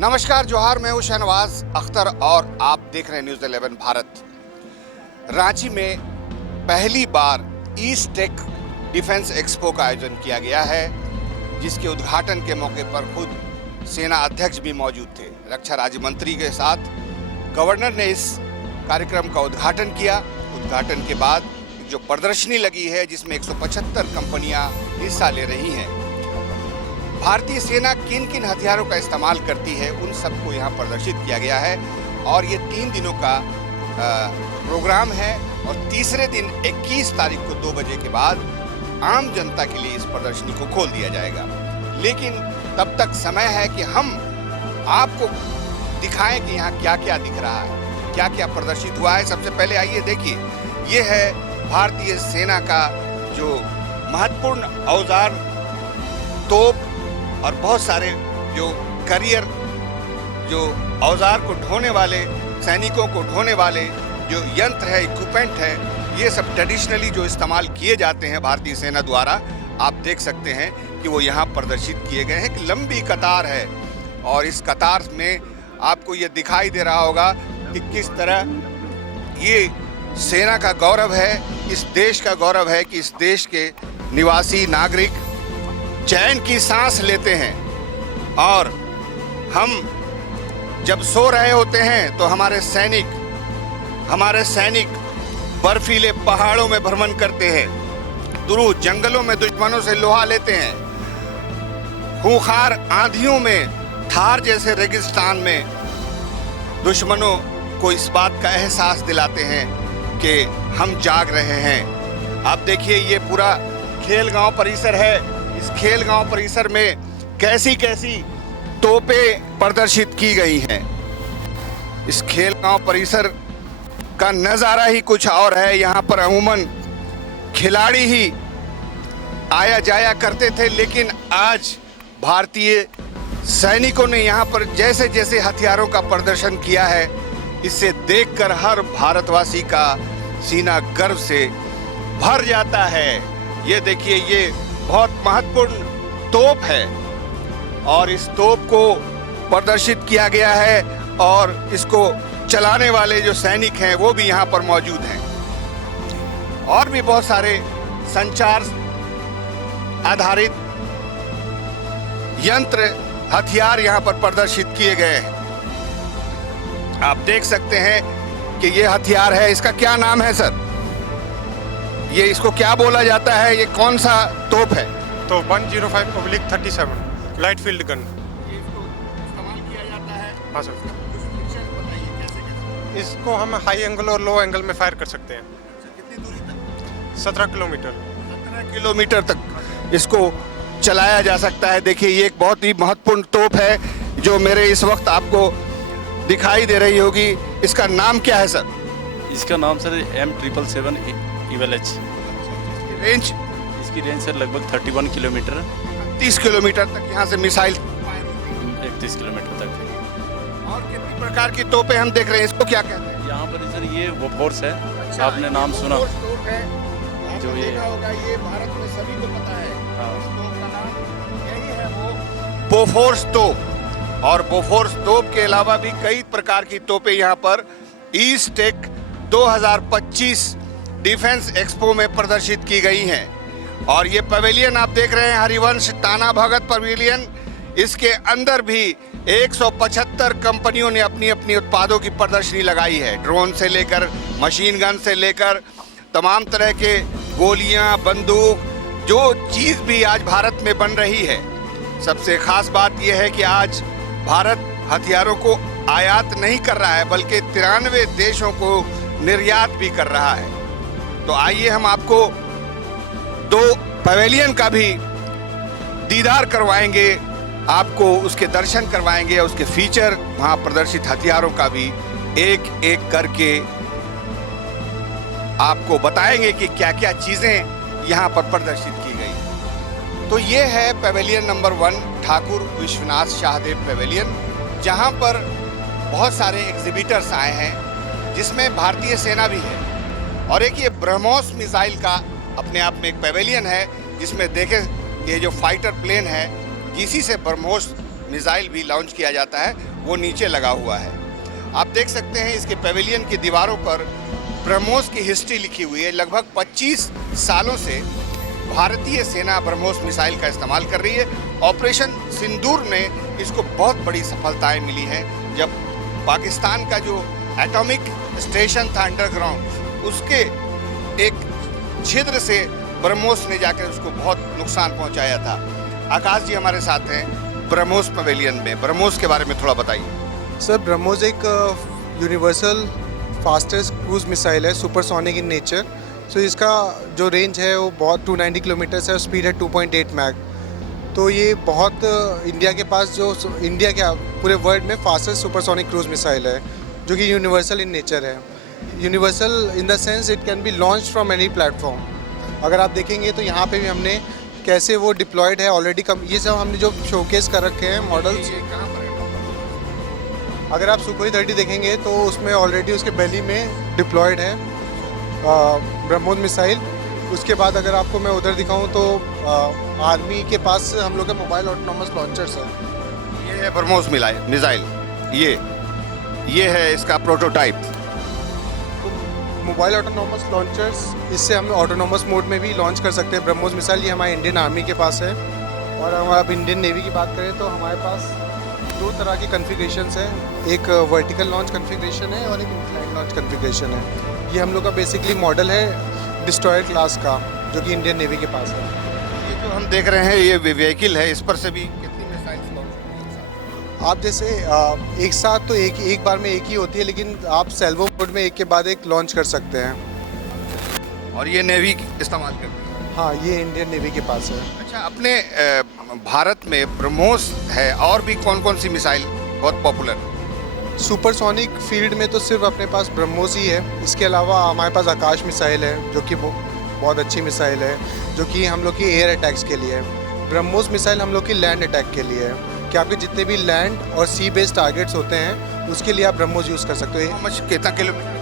नमस्कार, जोहार। मैं हूं शहनवाज अख्तर और आप देख रहे हैं न्यूज़ 11 भारत। रांची में पहली बार ईस्ट टेक डिफेंस एक्सपो का आयोजन किया गया है, जिसके उद्घाटन के मौके पर खुद सेना अध्यक्ष भी मौजूद थे। रक्षा राज्य मंत्री के साथ गवर्नर ने इस कार्यक्रम का उद्घाटन किया। उद्घाटन के बाद जो प्रदर्शनी लगी है, जिसमें 175 कंपनियां हिस्सा ले रही हैं। भारतीय सेना किन किन हथियारों का इस्तेमाल करती है, उन सबको यहाँ प्रदर्शित किया गया है। और ये 3 दिनों का प्रोग्राम है और तीसरे दिन 21 तारीख को 2 बजे के बाद आम जनता के लिए इस प्रदर्शनी को खोल दिया जाएगा। लेकिन तब तक समय है कि हम आपको दिखाएं कि यहाँ क्या क्या दिख रहा है, क्या क्या प्रदर्शित हुआ है। सबसे पहले आइए देखिए, ये है भारतीय सेना का जो महत्वपूर्ण औजार, तोप और बहुत सारे जो करियर, जो औजार को ढोने वाले, सैनिकों को ढोने वाले जो यंत्र है, इक्विपमेंट है, ये सब ट्रेडिशनली जो इस्तेमाल किए जाते हैं भारतीय सेना द्वारा, आप देख सकते हैं कि वो यहाँ प्रदर्शित किए गए हैं। कि लंबी कतार है और इस कतार में आपको ये दिखाई दे रहा होगा कि किस तरह ये सेना का गौरव है, इस देश का गौरव है कि इस देश के निवासी नागरिक चैन की सांस लेते हैं। और हम जब सो रहे होते हैं तो हमारे सैनिक बर्फीले पहाड़ों में भ्रमण करते हैं, दुरूह जंगलों में दुश्मनों से लोहा लेते हैं, खूंखार आंधियों में, थार जैसे रेगिस्तान में दुश्मनों को इस बात का एहसास दिलाते हैं कि हम जाग रहे हैं। आप देखिए, ये पूरा खेलगांव परिसर है। इस खेलगांव परिसर में कैसी कैसी तोपें प्रदर्शित की गई हैं। इस खेलगांव परिसर का नज़ारा ही कुछ और है। यहाँ पर अमूमन खिलाड़ी ही आया जाया करते थे, लेकिन आज भारतीय सैनिकों ने यहाँ पर जैसे जैसे हथियारों का प्रदर्शन किया है, इससे देखकर हर भारतवासी का सीना गर्व से भर जाता है। ये देखिए, ये बहुत महत्वपूर्ण तोप है और इस तोप को प्रदर्शित किया गया है और इसको चलाने वाले जो सैनिक हैं वो भी यहाँ पर मौजूद हैं। और भी बहुत सारे संचार आधारित यंत्र, हथियार यहाँ पर प्रदर्शित किए गए हैं। आप देख सकते हैं कि ये हथियार है। इसका क्या नाम है सर? ये इसको क्या बोला जाता है? ये कौन सा तोप है? तो 105/37 लाइट फील्ड गन। इसको इस्तेमाल किया जाता है। हाँ सर। कुछ फीचर बताइए कैसे कैसे? इसको हम हाई एंगल और लो एंगल में फायर कर सकते हैं। कितनी दूरी तक? 17 किलोमीटर। 17 किलोमीटर तक इसको चलाया जा सकता है। देखिए, ये एक बहुत ही महत्वपूर्ण तोप है जो मेरे इस वक्त आपको दिखाई दे रही होगी। इसका नाम क्या है सर? इसका नाम सर M777 EVL-H। रेंज? इसकी रेंज सर लगभग 31 किलोमीटर, 30 किलोमीटर तक यहाँ से मिसाइल। 31 किलोमीटर तक। और कितनी प्रकार की तोपें हम देख रहे हैं, इसको क्या कहते हैं? यहाँ पर सर ये बोफोर्स है। आपने नाम सुना? तोप है जो ये देखा होगा, ये भारत में सभी को पता है। हाँ। इस तोप का नाम यही है, वो बोफोर्स तोप। और बोफोर्स तोप के अलावा भी कई प्रकार की तोपें यहाँ पर ईस्ट टेक 2025 डिफेंस एक्सपो में प्रदर्शित की गई हैं। और ये पवेलियन आप देख रहे हैं, हरिवंश टाना भगत पवेलियन। इसके अंदर भी 175 कंपनियों ने अपनी अपनी उत्पादों की प्रदर्शनी लगाई है। ड्रोन से लेकर मशीन गन से लेकर तमाम तरह के गोलियां, बंदूक, जो चीज़ भी आज भारत में बन रही है। सबसे खास बात यह है कि आज भारत हथियारों को आयात नहीं कर रहा है, बल्कि 93 देशों को निर्यात भी कर रहा है। तो आइए हम आपको 2 पवेलियन का भी दीदार करवाएंगे, आपको उसके दर्शन करवाएंगे और उसके फीचर, वहाँ प्रदर्शित हथियारों का भी एक एक करके आपको बताएंगे कि क्या क्या चीज़ें यहाँ पर प्रदर्शित की गई। तो ये है pavilion number 1, Thakur Vishwanath Shahdev pavilion, जहाँ पर बहुत सारे एग्जिबिटर्स आए हैं, जिसमें भारतीय सेना भी है। और एक ये ब्रह्मोस मिसाइल का अपने आप में एक पवेलियन है, जिसमें देखें ये जो फाइटर प्लेन है, इसी से ब्रह्मोस मिसाइल भी लॉन्च किया जाता है वो नीचे लगा हुआ है। आप देख सकते हैं इसके पेविलियन की दीवारों पर ब्रह्मोस की हिस्ट्री लिखी हुई है। लगभग 25 सालों से भारतीय सेना ब्रह्मोस मिसाइल का इस्तेमाल कर रही है। ऑपरेशन सिंदूर में इसको बहुत बड़ी सफलताएं मिली हैं। जब पाकिस्तान का जो एटॉमिक स्टेशन था अंडरग्राउंड, उसके एक छिद्र से ब्रह्मोस ने जाकर उसको बहुत नुकसान पहुंचाया था। आकाश जी हमारे साथ हैं ब्रह्मोस पवेलियन में। ब्रह्मोस के बारे में थोड़ा बताइए। सर, ब्रह्मोस एक यूनिवर्सल फास्टेस्ट क्रूज मिसाइल है, सुपरसोनिक इन नेचर। सो इसका जो रेंज है वो बहुत 290 किलोमीटर्स है और स्पीड है 2.8 मैक। तो ये बहुत इंडिया के पास इंडिया क्या पूरे वर्ल्ड में फास्टेस्ट सुपरसोनिक क्रूज मिसाइल है, जो कि यूनिवर्सल इन नेचर है। Universal in the sense it can be launch from any platform. अगर आप देखेंगे तो यहाँ पे भी हमने कैसे वो डिप्लॉयड है ऑलरेडी। ये सब हमने जो शोकेस कर रखे हैं मॉडल्स। अगर आप सुखोई 30 देखेंगे तो उसमें ऑलरेडी उसके बेली में डिप्लॉयड है ब्रह्मोस मिसाइल। उसके बाद अगर आपको मैं उधर दिखाऊं तो आर्मी के पास हम लोग के मोबाइल ऑटोनोमस लॉन्चर्स है। ये है ब्रह्मोस मिसाइल, ये है इसका प्रोटोटाइप। मोबाइल ऑटोनोमस लॉन्चर्स, इससे हम ऑटोनोमस मोड में भी लॉन्च कर सकते हैं ब्रह्मोस मिसाइल। ये हमारे इंडियन आर्मी के पास है। और हम अब इंडियन नेवी की बात करें तो हमारे पास 2 तरह की कन्फिग्रेशंस हैं। एक वर्टिकल लॉन्च कन्फिग्रेशन है और एक इंक्लाइन लॉन्च कन्फिग्रेशन है। ये हम लोग का बेसिकली मॉडल है डिस्ट्रॉयर क्लास का, जो कि इंडियन नेवी के पास है। ये जो हम देख रहे हैं ये व्हीकल है, इस पर से भी कितनी मिसाइल्स लॉन्च होती हैं? आप जैसे एक साथ तो एक बार में एक ही होती है, लेकिन आप सेल्वो मोड में एक के बाद एक लॉन्च कर सकते हैं। और ये नेवी इस्तेमाल करती है? हाँ, ये इंडियन नेवी के पास है। अच्छा, अपने भारत में ब्रह्मोस है और भी कौन कौन सी मिसाइल बहुत पॉपुलर? सुपरसोनिक फील्ड में तो सिर्फ अपने पास ब्रह्मोस ही है। इसके अलावा हमारे पास आकाश मिसाइल है, जो कि बहुत अच्छी मिसाइल है, जो कि हम लोग की एयर अटैक्स के लिए है। ब्रह्मोस मिसाइल हम लोग की लैंड अटैक के लिए है, कि आपके जितने भी लैंड और सी बेस्ड टारगेट्स होते हैं उसके लिए आप ब्रह्मोस यूज़ कर सकते हो। कितना किलोमीटर?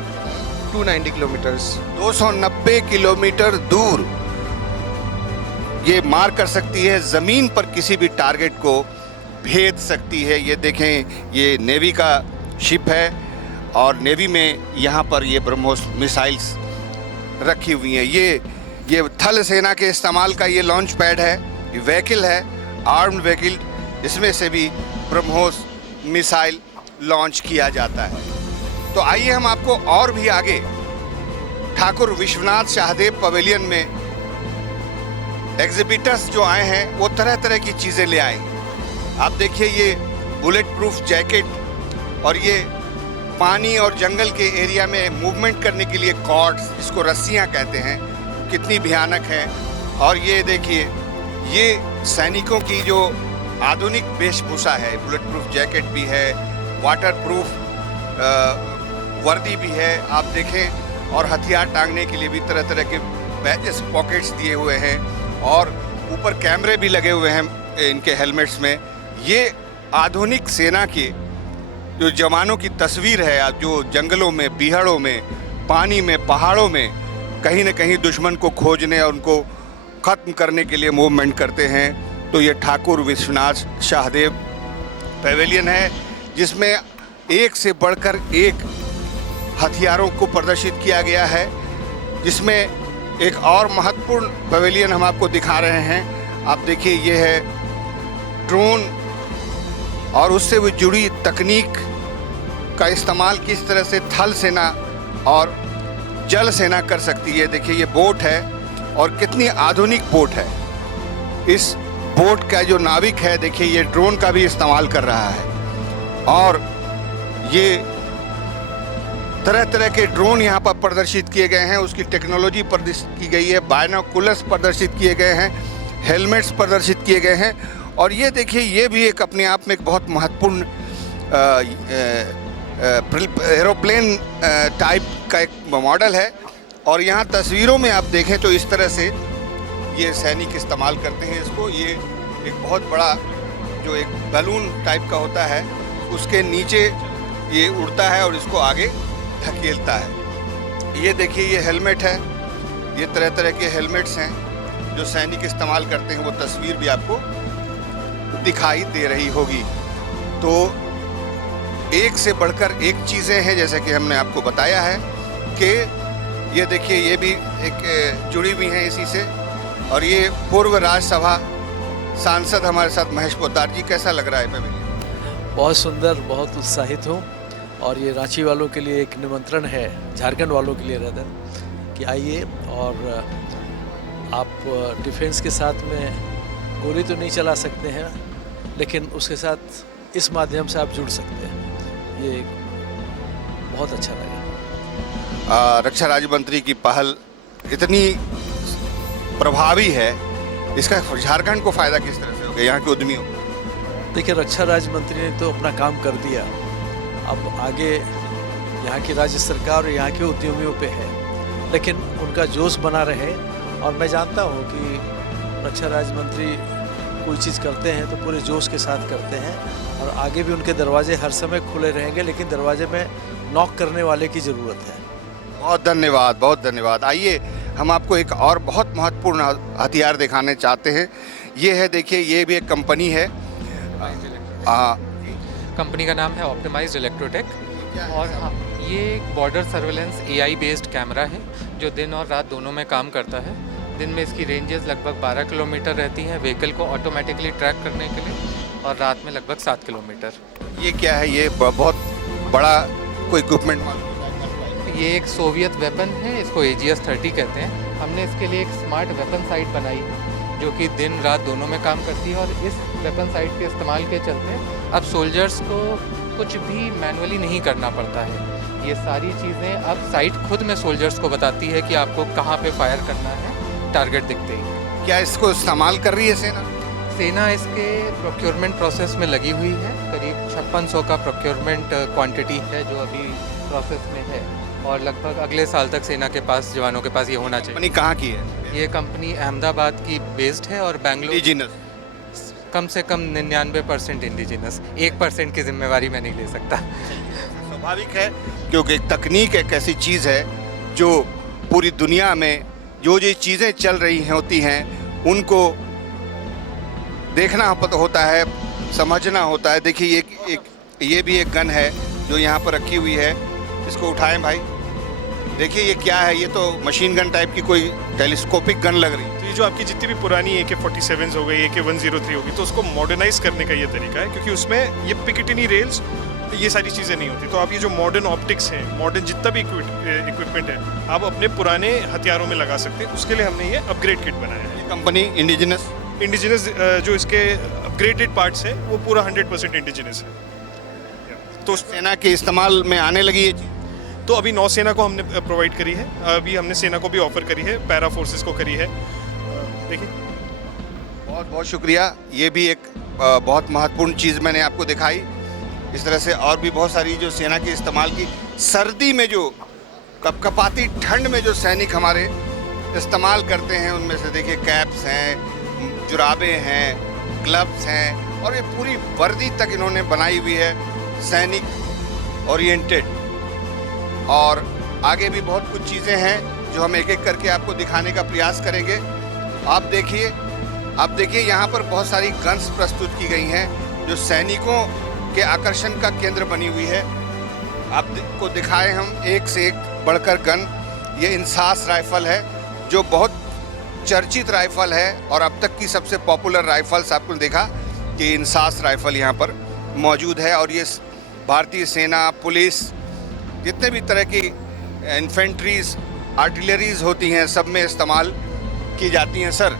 290 किलोमीटर्स। 290 किलोमीटर दूर ये मार कर सकती है, ज़मीन पर किसी भी टारगेट को भेद सकती है। ये देखें, ये नेवी का शिप है और नेवी में यहाँ पर ये ब्रह्मोस मिसाइल्स रखी हुई हैं। ये थल सेना के इस्तेमाल का ये लॉन्च पैड है, ये व्हीकल है, आर्म्ड व्हीकल। इसमें से भी ब्रह्मोस मिसाइल लॉन्च किया जाता है। तो आइए हम आपको और भी आगे ठाकुर विश्वनाथ शाहदेव पवेलियन में एग्जिबिटर्स जो आए हैं वो तरह तरह की चीज़ें ले आए। आप देखिए, ये बुलेट प्रूफ जैकेट और ये पानी और जंगल के एरिया में मूवमेंट करने के लिए कॉर्ड्स, जिसको रस्सियां कहते हैं, कितनी भयानक हैं। और ये देखिए, ये सैनिकों की जो आधुनिक वेशभूषा है, बुलेट प्रूफ जैकेट भी है, वाटर प्रूफ वर्दी भी है, आप देखें। और हथियार टांगने के लिए भी तरह तरह के बैजेस, पॉकेट्स दिए हुए हैं और ऊपर कैमरे भी लगे हुए हैं इनके हेलमेट्स में। ये आधुनिक सेना के जो जवानों की तस्वीर है, आप जो जंगलों में, पीहड़ों में, पानी में, पहाड़ों में कहीं न कहीं दुश्मन को खोजने और उनको ख़त्म करने के लिए मूवमेंट करते हैं। तो ये ठाकुर विश्वनाथ शाहदेव पवेलियन है, जिसमें एक से बढ़कर एक हथियारों को प्रदर्शित किया गया है। जिसमें एक और महत्वपूर्ण पवेलियन हम आपको दिखा रहे हैं। आप देखिए, ये है ड्रोन और उससे भी जुड़ी तकनीक का इस्तेमाल किस तरह से थल सेना और जल सेना कर सकती है। देखिए, ये बोट है और कितनी आधुनिक बोट है। इस बोट का जो नाविक है, देखिए, ये ड्रोन का भी इस्तेमाल कर रहा है। और ये तरह तरह के ड्रोन यहाँ पर प्रदर्शित किए गए हैं, उसकी टेक्नोलॉजी प्रदर्शित की गई है, बायनोकुलर्स प्रदर्शित किए गए हैं, हेलमेट्स प्रदर्शित किए गए हैं। और ये देखिए, ये भी एक अपने आप में एक बहुत महत्वपूर्ण एरोप्लेन टाइप का एक मॉडल है। और यहाँ तस्वीरों में आप देखें तो इस तरह से ये सैनिक इस्तेमाल करते हैं इसको। ये एक बहुत बड़ा जो एक बैलून टाइप का होता है, उसके नीचे ये उड़ता है और इसको आगे धकेलता है। ये देखिए, ये हेलमेट है, ये तरह तरह के हेलमेट्स हैं जो सैनिक इस्तेमाल करते हैं। वो तस्वीर भी आपको दिखाई दे रही होगी। तो एक से बढ़कर एक चीज़ें हैं, जैसे कि हमने आपको बताया है कि ये देखिए ये भी एक जुड़ी हुई हैं इसी से। और ये पूर्व राज्यसभा सांसद हमारे साथ महेश पोद्दार जी, कैसा लग रहा है पवेलियन? बहुत सुंदर, बहुत उत्साहित हूँ। और ये रांची वालों के लिए एक निमंत्रण है, झारखंड वालों के लिए रदर, कि आइए और आप डिफेंस के साथ में गोली तो नहीं चला सकते हैं, लेकिन उसके साथ इस माध्यम से आप जुड़ सकते हैं। ये बहुत अच्छा लगा। रक्षा राज्य मंत्री की पहल इतनी प्रभावी है, इसका झारखंड को फायदा किस तरह से होगा, यहाँ के उद्यमियों को? देखिए, रक्षा राज्य मंत्री ने तो अपना काम कर दिया, अब आगे यहाँ की राज्य सरकार और यहाँ के उद्यमियों पे है, लेकिन उनका जोश बना रहे। और मैं जानता हूँ कि रक्षा राज्य मंत्री कोई चीज़ करते हैं तो पूरे जोश के साथ करते हैं, और आगे भी उनके दरवाजे हर समय खुले रहेंगे, लेकिन दरवाजे में नॉक करने वाले की ज़रूरत है। बहुत धन्यवाद, बहुत धन्यवाद। आइए हम आपको एक और बहुत महत्वपूर्ण हथियार दिखाने चाहते हैं। ये है, देखिए, ये भी एक कंपनी है। कंपनी का नाम है ऑप्टिमाइज्ड इलेक्ट्रोटेक। और हाँ, ये एक border surveillance AI based camera है जो दिन और रात दोनों में काम करता है। दिन में इसकी रेंजेस लगभग 12 किलोमीटर रहती हैं व्हीकल को ऑटोमेटिकली ट्रैक करने के लिए, और रात में लगभग 7 किलोमीटर। ये क्या है? ये बहुत बड़ा कोई इक्विपमेंट? ये एक सोवियत वेपन है, इसको AGS-30 कहते हैं। हमने इसके लिए एक स्मार्ट वेपन साइट बनाई है जो कि दिन रात दोनों में काम करती है। और इस वेपन साइट के इस्तेमाल के चलते अब सोल्जर्स को कुछ भी मैनुअली नहीं करना पड़ता है। ये सारी चीज़ें अब साइट खुद में सोल्जर्स को बताती है कि आपको कहाँ पे फायर करना है टारगेट दिखते ही। क्या इसको इस्तेमाल कर रही है सेना? सेना इसके प्रोक्योरमेंट प्रोसेस में लगी हुई है। करीब 5600 का प्रोक्योरमेंट क्वांटिटी है जो अभी प्रोसेस में है, और लगभग अगले साल तक सेना के पास, जवानों के पास ये होना चाहिए। कंपनी कहाँ की है? ये कंपनी अहमदाबाद की बेस्ड है और बेंगलुरु इंडिजिनस? कम से कम 99% इंडिजिनस। 1% की जिम्मेवारी मैं नहीं ले सकता। स्वाभाविक है, क्योंकि तकनीक एक ऐसी चीज़ है जो पूरी दुनिया में जो चीज़ें चल रही होती हैं उनको देखना होता है, समझना होता है। देखिए ये भी एक गन है जो यहाँ पर रखी हुई है। इसको उठाएं भाई। देखिए ये क्या है? ये तो मशीन गन टाइप की कोई टेलीस्कोपिक गन लग रही है। तो ये जो आपकी जितनी भी पुरानी AK-47 हो गई, AK-103 होगी, तो उसको मॉडर्नाइज करने का ये तरीका है, क्योंकि उसमें ये पिकेटिनी रेल्स, ये सारी चीज़ें नहीं होती। तो आप ये जो मॉडर्न ऑप्टिक्स हैं, मॉडर्न जितना भी इक्विपमेंट है, आप अपने पुराने हथियारों में लगा सकते हैं। उसके लिए हमने ये अपग्रेड किट बनाया है। कंपनी इंडिजिनस जो इसके अपग्रेडेड पार्ट्स है वो पूरा 100% इंडिजिनस है। तो सेना के इस्तेमाल में आने लगी ये चीज़? तो अभी नौसेना को हमने प्रोवाइड करी है, अभी हमने सेना को भी ऑफर करी है, पैरा फोर्सेस को करी है। देखिए, बहुत बहुत शुक्रिया। ये भी एक बहुत महत्वपूर्ण चीज़ मैंने आपको दिखाई। इस तरह से और भी बहुत सारी जो सेना के इस्तेमाल की, सर्दी में जो कपकपाती ठंड में जो सैनिक हमारे इस्तेमाल करते हैं, उनमें से देखिए कैप्स हैं, जुराबे हैं, ग्लव्स हैं, और ये पूरी वर्दी तक इन्होंने बनाई हुई है सैनिक ओरिएंटेड। और आगे भी बहुत कुछ चीज़ें हैं जो हम एक एक करके आपको दिखाने का प्रयास करेंगे। आप देखिए यहाँ पर बहुत सारी गन्स प्रस्तुत की गई हैं जो सैनिकों के आकर्षण का केंद्र बनी हुई है। आपको दिखाएं हम एक से एक बढ़कर गन। ये इंसास राइफल है जो बहुत चर्चित राइफल है, और अब तक की सबसे पॉपुलर राइफल्स आपको देखा कि इंसास राइफल यहाँ पर मौजूद है। और ये भारतीय सेना, पुलिस, जितने भी तरह की इन्फेंट्रीज, आर्टिलरीज होती हैं, सब में इस्तेमाल की जाती हैं। सर,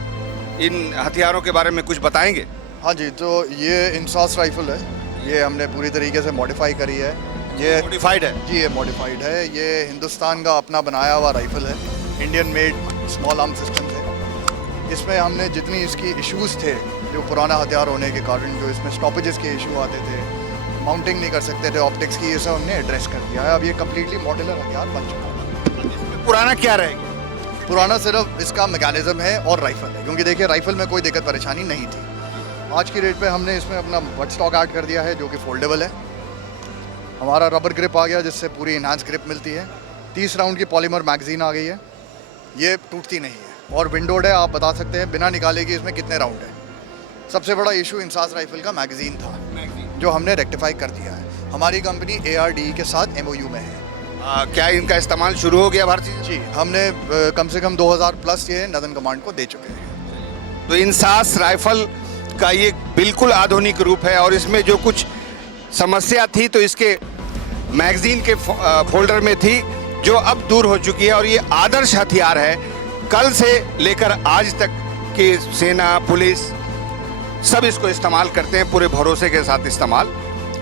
इन हथियारों के बारे में कुछ बताएंगे? हाँ जी, तो ये इंसास राइफल है, ये हमने पूरी तरीके से मॉडिफाई करी है। ये मॉडिफाइड है जी, ये मॉडिफाइड है। ये हिंदुस्तान का अपना बनाया हुआ राइफल है, Indian made small arm system है। इसमें हमने जितनी इसकी इश्यूज़ थे, जो पुराना हथियार होने के कारण जो इसमें स्टॉपेजेस के इशू आते थे, माउंटिंग नहीं कर सकते थे ऑप्टिक्स की, ये सब हमने एड्रेस कर दिया है। अब ये कम्प्लीटली मॉड्यूलर हथियार बन चुका है। इसमें पुराना क्या रहेगा? पुराना सिर्फ इसका मैकेनिज्म है और राइफल है, क्योंकि देखिए राइफल में कोई दिक्कत परेशानी नहीं थी। आज की डेट पे हमने इसमें अपना बट स्टॉक ऐड कर दिया है जो कि फोल्डेबल है। हमारा रबर ग्रिप आ गया जिससे पूरी इन्हांस ग्रिप मिलती है। 30 राउंड की पॉलीमर मैगजीन आ गई है, ये टूटती नहीं है, और विंडोड है। आप बता सकते हैं बिना निकाले कि इसमें कितने राउंड है। सबसे बड़ा इशू इंसास राइफल का मैगजीन था, जो हमने रेक्टिफाई कर दिया है। हमारी कंपनी ARDE के साथ MOU में है। क्या इनका इस्तेमाल शुरू हो गया भारतीय? जी, हमने कम से कम 2000 प्लस ये नदन कमांड को दे चुके हैं। तो इंसास राइफल का ये बिल्कुल आधुनिक रूप है और इसमें जो कुछ समस्या थी तो इसके मैगजीन के फोल्डर में थी, जो अब दूर हो चुकी है और ये आदर्श हथियार है। कल से लेकर आज तक की सेना, पुलिस सब इसको इस्तेमाल करते हैं, पूरे भरोसे के साथ इस्तेमाल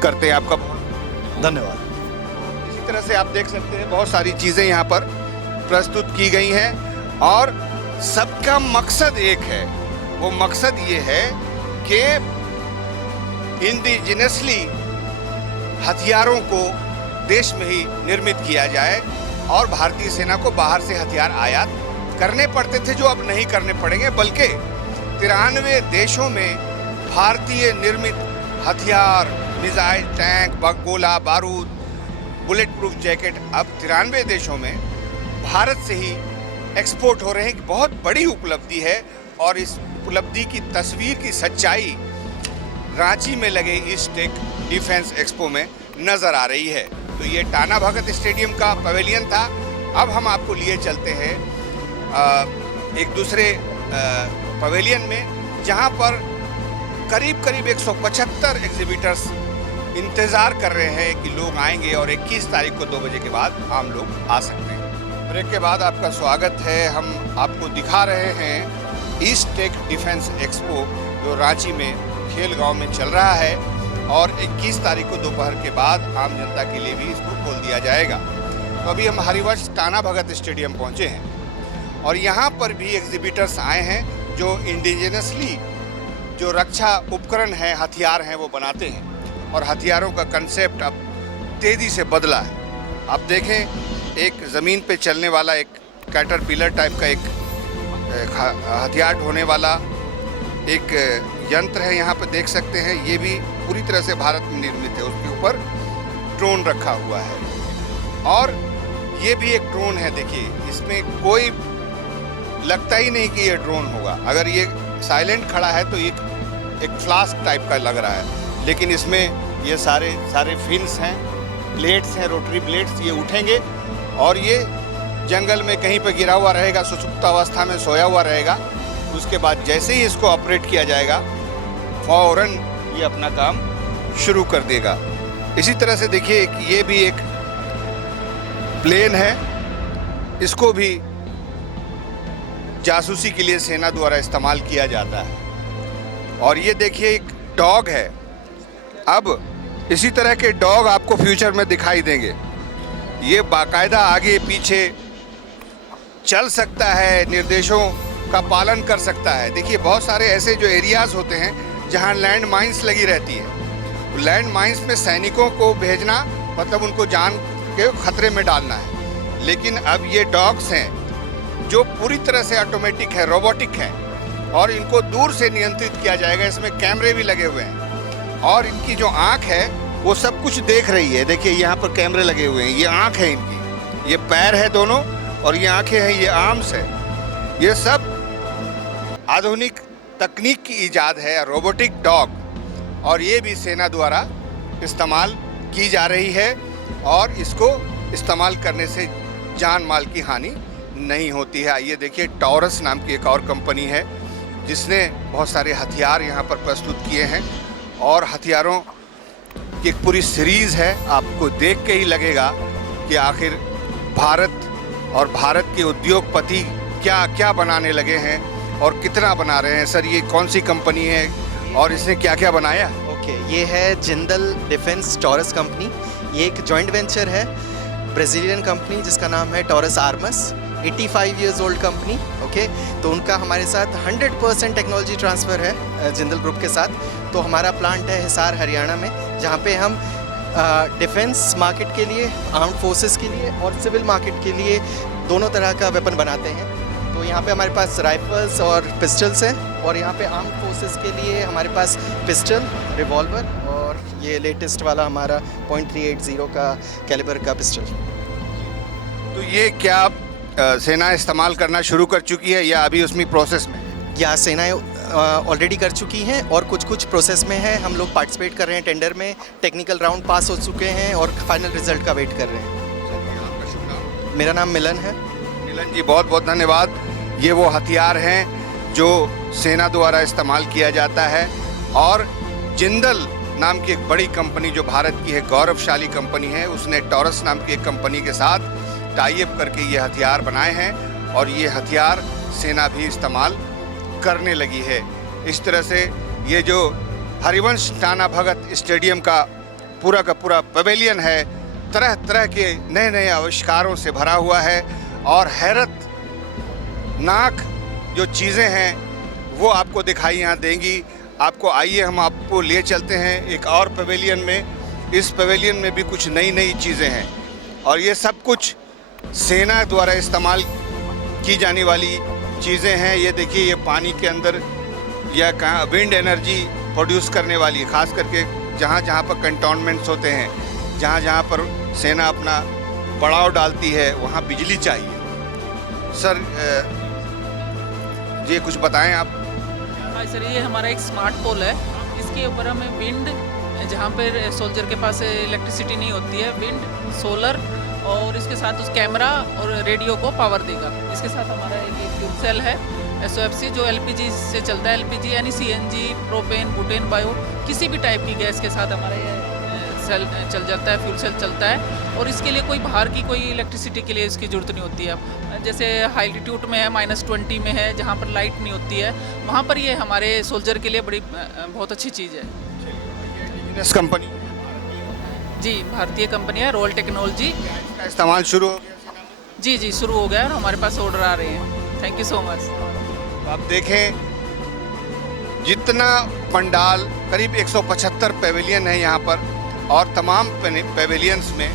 करते हैं। आपका धन्यवाद। इसी तरह से आप देख सकते हैं बहुत सारी चीज़ें यहाँ पर प्रस्तुत की गई हैं और सबका मकसद एक है। वो मकसद ये है कि इंडिजिनसली हथियारों को देश में ही निर्मित किया जाए और भारतीय सेना को बाहर से हथियार आयात करने पड़ते थे, जो अब नहीं करने पड़ेंगे, बल्कि 93 देशों में भारतीय निर्मित हथियार, मिसाइल, टैंक, गोला बारूद, बुलेट प्रूफ जैकेट अब 93 देशों में भारत से ही एक्सपोर्ट हो रहे हैं। एक बहुत बड़ी उपलब्धि है और इस उपलब्धि की तस्वीर की सच्चाई रांची में लगे ईस्टेक डिफेंस एक्सपो में नजर आ रही है। तो ये टाना भगत स्टेडियम का पवेलियन था। अब हम आपको लिए चलते हैं एक दूसरे पवेलियन में, जहां पर करीब करीब 175 एग्जिबिटर्स इंतज़ार कर रहे हैं कि लोग आएंगे और 21 तारीख को 2 बजे के बाद आम लोग आ सकते हैं। ब्रेक के बाद आपका स्वागत है। हम आपको दिखा रहे हैं ईस्टेक डिफेंस एक्सपो, जो रांची में खेल गांव में चल रहा है और 21 तारीख को दोपहर के बाद आम जनता के लिए भी इसको खोल दिया जाएगा। तो अभी हम हरिवंश टाना भगत स्टेडियम पहुंचे हैं और यहाँ पर भी एग्जिबिटर्स आए हैं जो इंडिजिनसली जो रक्षा उपकरण हैं, हथियार हैं, वो बनाते हैं और हथियारों का कंसेप्ट अब तेज़ी से बदला है। आप देखें, एक ज़मीन पे चलने वाला एक कैटरपिलर टाइप का एक हथियार ढोने वाला एक यंत्र है, यहाँ पे देख सकते हैं। ये भी पूरी तरह से भारत में निर्मित है। उसके ऊपर ड्रोन रखा हुआ है और ये भी एक ड्रोन है। देखिए, इसमें कोई लगता ही नहीं कि ये ड्रोन होगा। अगर ये साइलेंट खड़ा है तो एक फ्लास्क टाइप का लग रहा है, लेकिन इसमें ये सारे फिन्स हैं, ब्लेड्स हैं, रोटरी ब्लेड्स। ये उठेंगे और ये जंगल में कहीं पर गिरा हुआ रहेगा, सुषुप्त अवस्था में सोया हुआ रहेगा। उसके बाद जैसे ही इसको ऑपरेट किया जाएगा, फौरन ये अपना काम शुरू कर देगा। इसी तरह से देखिए कि ये भी एक प्लेन है, इसको भी जासूसी के लिए सेना द्वारा इस्तेमाल किया जाता है। और ये देखिए एक डॉग है। अब इसी तरह के डॉग आपको फ्यूचर में दिखाई देंगे। ये बाकायदा आगे पीछे चल सकता है, निर्देशों का पालन कर सकता है। देखिए, बहुत सारे ऐसे जो एरियाज़ होते हैं जहां लैंड माइंस लगी रहती है, लैंड माइंस में सैनिकों को भेजना मतलब उनको जान के खतरे में डालना है। लेकिन अब ये डॉग्स हैं जो पूरी तरह से ऑटोमेटिक है, रोबोटिक हैं और इनको दूर से नियंत्रित किया जाएगा। इसमें कैमरे भी लगे हुए हैं और इनकी जो आँख है वो सब कुछ देख रही है। देखिए, यहाँ पर कैमरे लगे हुए हैं। ये आँख है इनकी, ये पैर है दोनों और ये आँखें हैं, ये आर्म्स है। ये सब आधुनिक तकनीक की इजाद है, रोबोटिक डॉग, और ये भी सेना द्वारा इस्तेमाल की जा रही है और इसको इस्तेमाल करने से जान माल की हानि नहीं होती है। ये देखिए, टॉरस नाम की एक और कंपनी है जिसने बहुत सारे हथियार यहाँ पर प्रस्तुत किए हैं और हथियारों की एक पूरी सीरीज़ है। आपको देख के ही लगेगा कि आखिर भारत और भारत के उद्योगपति क्या क्या बनाने लगे हैं और कितना बना रहे हैं। सर, ये कौन सी कंपनी है और इसने क्या क्या बनाया? ये है जिंदल डिफेंस टॉरस कंपनी। ये एक जॉइंट वेंचर है ब्राज़ीलियन कंपनी जिसका नाम है taurus arms. 85 years old company. तो उनका हमारे साथ 100% टेक्नोलॉजी ट्रांसफ़र है जिंदल ग्रुप के साथ। तो हमारा प्लांट है हिसार हरियाणा में, जहाँ पे हम डिफेंस मार्केट के लिए, आर्म्ड फोर्सेस के लिए और सिविल मार्केट के लिए दोनों तरह का वेपन बनाते हैं। तो यहाँ पे हमारे पास राइफल्स और पिस्टल्स हैं और यहाँ पे आर्म्ड फोर्सेस के लिए हमारे पास पिस्टल, रिवॉल्वर और ये लेटेस्ट वाला हमारा .380 का कैलिबर का पिस्टल। तो ये क्या सेना इस्तेमाल करना शुरू कर चुकी है या अभी उसमें प्रोसेस में? या सेनाएं ऑलरेडी कर चुकी हैं और कुछ प्रोसेस में है। हम लोग पार्टिसिपेट कर रहे हैं टेंडर में, टेक्निकल राउंड पास हो चुके हैं और फाइनल रिजल्ट का वेट कर रहे हैं। आपका शुभ नाम? मेरा नाम मिलन है। मिलन जी, बहुत बहुत धन्यवाद। ये वो हथियार हैं जो सेना द्वारा इस्तेमाल किया जाता है और जिंदल नाम की एक बड़ी कंपनी जो भारत की है, गौरवशाली कंपनी है, उसने टॉरस नाम की एक कंपनी के साथ टाई अप करके ये हथियार बनाए हैं और ये हथियार सेना भी इस्तेमाल करने लगी है। इस तरह से ये जो हरिवंश नाना भगत स्टेडियम का पूरा पवेलियन है, तरह तरह के नए नए आविष्कारों से भरा हुआ है और हैरतनाक जो चीज़ें हैं वो आपको दिखाई यहाँ देंगी। आपको आइए हम आपको ले चलते हैं एक और पवेलियन में। इस पवेलियन में भी कुछ नई नई चीज़ें हैं और ये सब कुछ सेना द्वारा इस्तेमाल की जाने वाली चीज़ें हैं। ये देखिए, ये पानी के अंदर या कहाँ विंड एनर्जी प्रोड्यूस करने वाली, ख़ास करके जहाँ जहाँ पर कंटोनमेंट्स होते हैं, जहाँ जहाँ पर सेना अपना पड़ाव डालती है, वहाँ बिजली चाहिए। सर ये कुछ बताएं आप। हाँ सर, ये हमारा एक स्मार्ट पोल है। इसके ऊपर हमें विंड, जहाँ पर सोल्जर के पास इलेक्ट्रिसिटी नहीं होती है, विंड, सोलर और इसके साथ उस कैमरा और रेडियो को पावर देगा। इसके साथ हमारा एक फ्यूल सेल है SOFC जो LPG से चलता है। LPG यानी CNG, प्रोपेन, बुटेन, बायो, किसी भी टाइप की गैस के साथ हमारा ये सेल चल जाता है, फ्यूल सेल चलता है। और इसके लिए कोई बाहर की कोई इलेक्ट्रिसिटी के लिए इसकी ज़रूरत नहीं होती है। जैसे हाई एल्टीट्यूड में है, -20 में है, जहाँ पर लाइट नहीं होती है, वहाँ पर ये हमारे सोल्जर के लिए बहुत अच्छी चीज़ है। इस कंपनी जी, भारतीय कंपनी है, रोल टेक्नोलॉजी। का इस्तेमाल शुरू हो गया? जी शुरू हो गया और हमारे पास ऑर्डर आ रहे हैं। Thank you so much. आप देखें, जितना पंडाल, करीब 175 पेविलियन है यहाँ पर और तमाम पेविलियंस में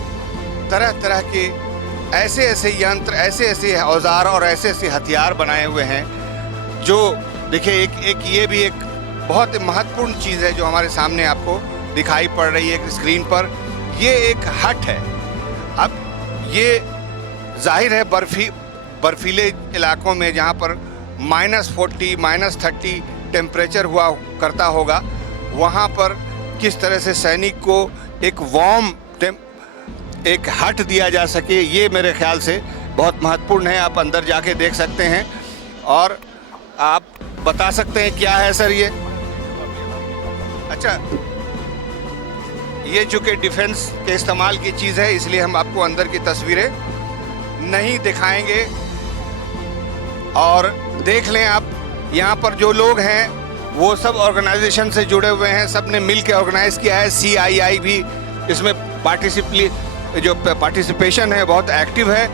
तरह तरह के ऐसे ऐसे यंत्र, ऐसे ऐसे औजार और ऐसे ऐसे हथियार बनाए हुए हैं जो देखिए, एक ये भी एक बहुत महत्वपूर्ण चीज़ है जो हमारे सामने आपको दिखाई पड़ रही है एक स्क्रीन पर। ये एक हट है। अब ये जाहिर है बर्फीले इलाकों में जहाँ पर -40, -30 टेम्परेचर हुआ करता होगा, वहाँ पर किस तरह से सैनिक को एक वार्म एक हट दिया जा सके, ये मेरे ख्याल से बहुत महत्वपूर्ण है। आप अंदर जाके देख सकते हैं और आप बता सकते हैं क्या है सर ये। अच्छा, ये चूँकि डिफेंस के इस्तेमाल की चीज़ है इसलिए हम आपको अंदर की तस्वीरें नहीं दिखाएंगे। और देख लें आप, यहाँ पर जो लोग हैं वो सब ऑर्गेनाइजेशन से जुड़े हुए हैं, सब ने मिल के ऑर्गेनाइज किया है। CII भी इसमें पार्टिसिपेशन है, बहुत एक्टिव है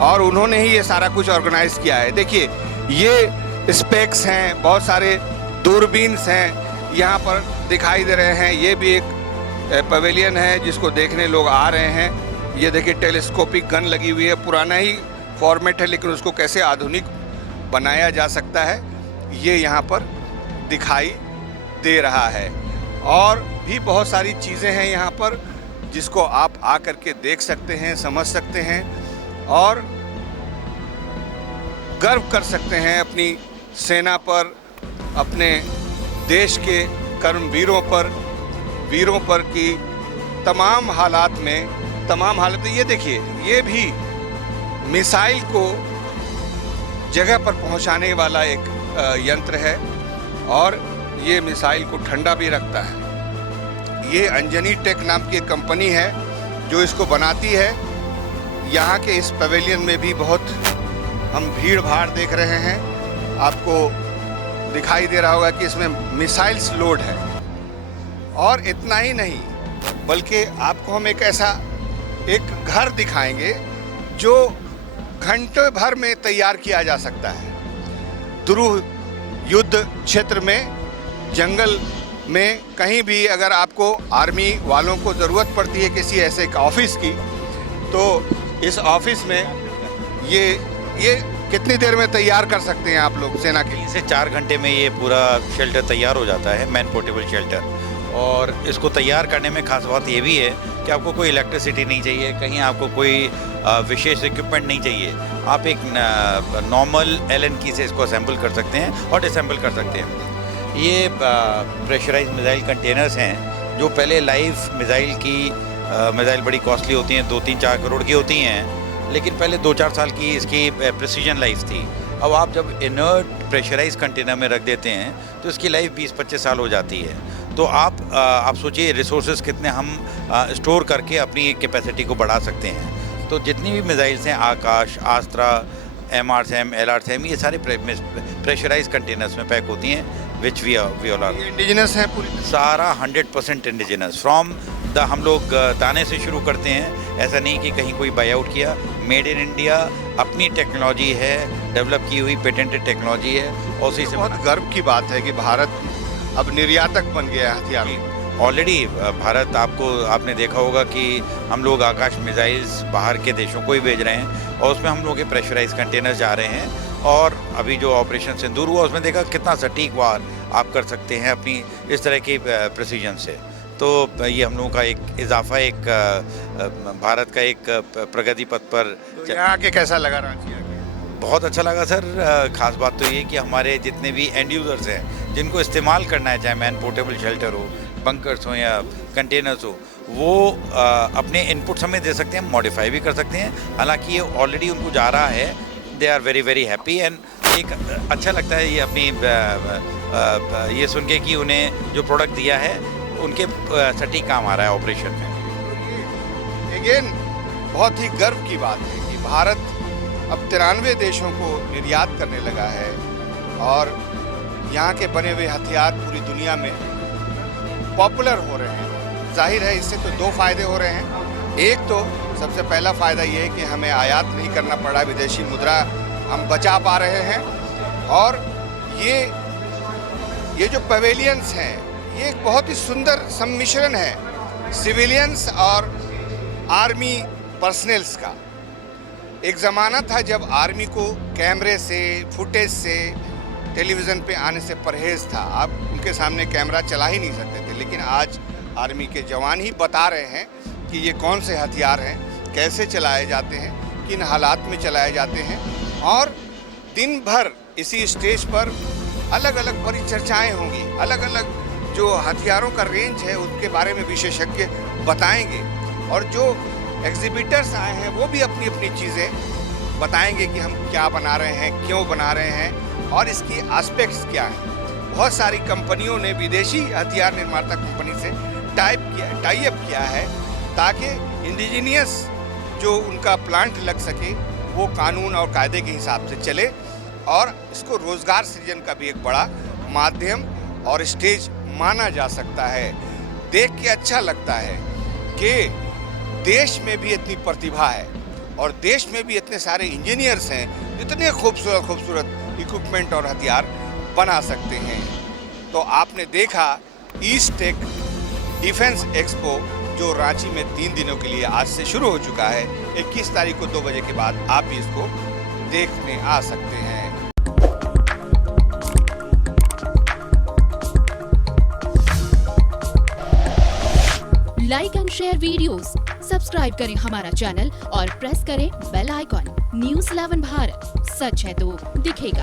और उन्होंने ही ये सारा कुछ ऑर्गेनाइज किया है। देखिए, ये स्पेक्स हैं, बहुत सारे दूरबीन्स हैं यहाँ पर दिखाई दे रहे हैं। ये भी एक पवेलियन है जिसको देखने लोग आ रहे हैं। ये देखिए, टेलीस्कोपिक गन लगी हुई है, पुराना ही फॉर्मेट है लेकिन उसको कैसे आधुनिक बनाया जा सकता है ये यहाँ पर दिखाई दे रहा है। और भी बहुत सारी चीज़ें हैं यहाँ पर जिसको आप आकर के देख सकते हैं, समझ सकते हैं और गर्व कर सकते हैं अपनी सेना पर, अपने देश के कर्मवीरों पर की तमाम हालात में ये देखिए, ये भी मिसाइल को जगह पर पहुंचाने वाला एक यंत्र है और ये मिसाइल को ठंडा भी रखता है। ये अंजनी टेक नाम की एक कंपनी है जो इसको बनाती है। यहाँ के इस पवेलियन में भी बहुत हम भीड़ भाड़ देख रहे हैं। आपको दिखाई दे रहा होगा कि इसमें मिसाइल्स लोड है। और इतना ही नहीं, बल्कि आपको हम एक ऐसा एक घर दिखाएंगे जो घंटे भर में तैयार किया जा सकता है। ध्रुव युद्ध क्षेत्र में, जंगल में, कहीं भी अगर आपको आर्मी वालों को ज़रूरत पड़ती है किसी ऐसे एक ऑफिस की, तो इस ऑफिस में ये कितनी देर में तैयार कर सकते हैं आप लोग सेना के? 3 से 4 घंटे में ये पूरा शेल्टर तैयार हो जाता है, मैन पोर्टेबल शेल्टर। और इसको तैयार करने में खास बात ये भी है कि आपको कोई इलेक्ट्रिसिटी नहीं चाहिए, कहीं आपको कोई विशेष इक्विपमेंट नहीं चाहिए। आप एक नॉर्मल एलन की से इसको असेंबल कर सकते हैं और डिसेंबल कर सकते हैं। ये प्रेशराइज्ड मिसाइल कंटेनर्स हैं जो पहले लाइव मिसाइल की मिसाइल बड़ी कॉस्टली होती हैं, 2-3-4 करोड़ की होती हैं, लेकिन पहले 2-4 साल की इसकी प्रिसीजन लाइफ थी। अब आप जब इनर्ट प्रेशराइज कंटेनर में रख देते हैं तो इसकी लाइफ 20-25 साल हो जाती है। तो आप सोचिए रिसोर्सेज कितने हम स्टोर करके अपनी कैपेसिटी को बढ़ा सकते हैं। तो जितनी भी मिसाइल्स हैं, आकाश, आस्त्रा, MRSAM, LRSAM, ये सारे प्रेशराइज कंटेनर्स में पैक होती हैं, which we all are. Indigenous है पूरी? सारा 100% इंडिजिनस। फ्रॉम हम लोग दाने से शुरू करते हैं, ऐसा नहीं कि कहीं कोई बाई आउट किया। मेड इन इंडिया, अपनी टेक्नोलॉजी है, डेवलप की हुई पेटेंटेड टेक्नोलॉजी है, और उसी से बहुत गर्व की बात है कि भारत अब निर्यातक बन गया है हथियार। ऑलरेडी भारत, आपने देखा होगा कि हम लोग आकाश मिसाइल्स बाहर के देशों को ही भेज रहे हैं, और उसमें हम लोग के प्रेशराइज कंटेनर्स जा रहे हैं। और अभी जो ऑपरेशन सिंदूर हुआ उसमें देखा कितना सटीक वार आप कर सकते हैं अपनी इस तरह की प्रिसीजन से। तो ये हम लोगों का एक इजाफा, एक भारत का एक प्रगति पथ पर। तो यहाँ के कैसा लगा रांची आके? बहुत अच्छा लगा सर। खास बात तो ये कि हमारे जितने भी एंड यूज़र्स हैं जिनको इस्तेमाल करना है, चाहे मैन पोर्टेबल शेल्टर हो, बंकर्स हो या कंटेनर्स हो, वो अपने इनपुट्स हमें दे सकते हैं, मॉडिफाई भी कर सकते हैं। हालांकि ये ऑलरेडी उनको जा रहा है, they are very very happy. And एक अच्छा लगता है ये अपनी ये सुन के कि उन्हें जो प्रोडक्ट दिया है उनके सटीक काम आ रहा है ऑपरेशन में। अगेन बहुत ही गर्व की बात है कि भारत अब 93 देशों को निर्यात करने लगा है, और यहाँ के बने हुए हथियार पूरी दुनिया में पॉपुलर हो रहे हैं। जाहिर है इससे तो 2 फायदे हो रहे हैं। एक तो सबसे पहला फ़ायदा ये है कि हमें आयात नहीं करना पड़ा, विदेशी मुद्रा हम बचा पा रहे हैं। और ये जो पवेलियंस हैं, ये एक बहुत ही सुंदर सम्मिश्रण है सिविलियंस और आर्मी पर्सनल्स का। एक ज़माना था जब आर्मी को कैमरे से, फुटेज से, टेलीविज़न पे आने से परहेज़ था। आप उनके सामने कैमरा चला ही नहीं सकते थे। लेकिन आज आर्मी के जवान ही बता रहे हैं कि ये कौन से हथियार हैं, कैसे चलाए जाते हैं, किन हालात में चलाए जाते हैं। और दिन भर इसी स्टेज पर अलग अलग परिचर्चाएँ होंगी, अलग अलग जो हथियारों का रेंज है उसके बारे में विशेषज्ञ बताएंगे। और जो एग्जिबिटर्स आए हैं वो भी अपनी अपनी चीज़ें बताएंगे कि हम क्या बना रहे हैं, क्यों बना रहे हैं, और इसकी एस्पेक्ट्स क्या हैं। बहुत सारी कंपनियों ने विदेशी हथियार निर्माता कंपनी से टाई अप किया है ताकि इंडिजीनियस जो उनका प्लांट लग सके वो कानून और कायदे के हिसाब से चले, और इसको रोज़गार सृजन का भी एक बड़ा माध्यम और स्टेज माना जा सकता है। देख के अच्छा लगता है कि देश में भी इतनी प्रतिभा है और देश में भी इतने सारे इंजीनियर्स हैं, इतने खूबसूरत खूबसूरत इक्विपमेंट और हथियार बना सकते हैं। तो आपने देखा ईस्ट टेक डिफेंस एक्सपो जो रांची में 3 दिनों के लिए आज से शुरू हो चुका है। 21 तारीख को 2 बजे के बाद आप भी इसको देखने आ सकते हैं। Like and share videos, subscribe करें हमारा चैनल और प्रेस करें बेल आइकॉन। न्यूज़ 11 भारत, सच है तो दिखेगा।